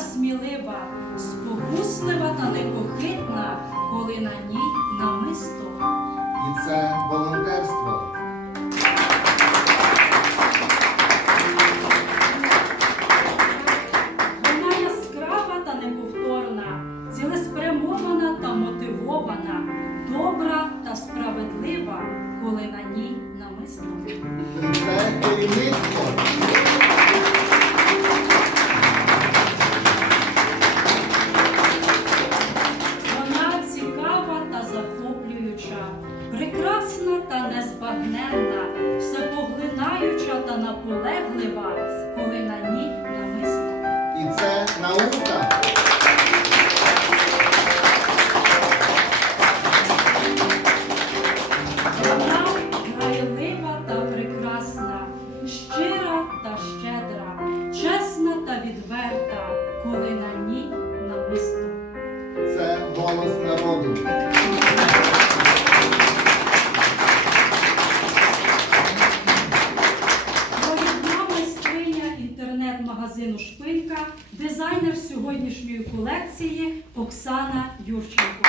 смілива, спокуслива та непохитна, коли на ній намисто. І це волонтерство. Вона яскрава та неповторна, цілеспрямована та мотивована, добра та справедлива, коли на ній намисто. І це керівництво. Незбагненна, всепоглинаюча та наполеглива, коли на ній намисто. І це наука. Вона грайлива та прекрасна, щира та щедра, чесна та відверта, коли на ній інтернет-магазину Шпилька, дизайнер сьогоднішньої колекції Оксана Юрченко.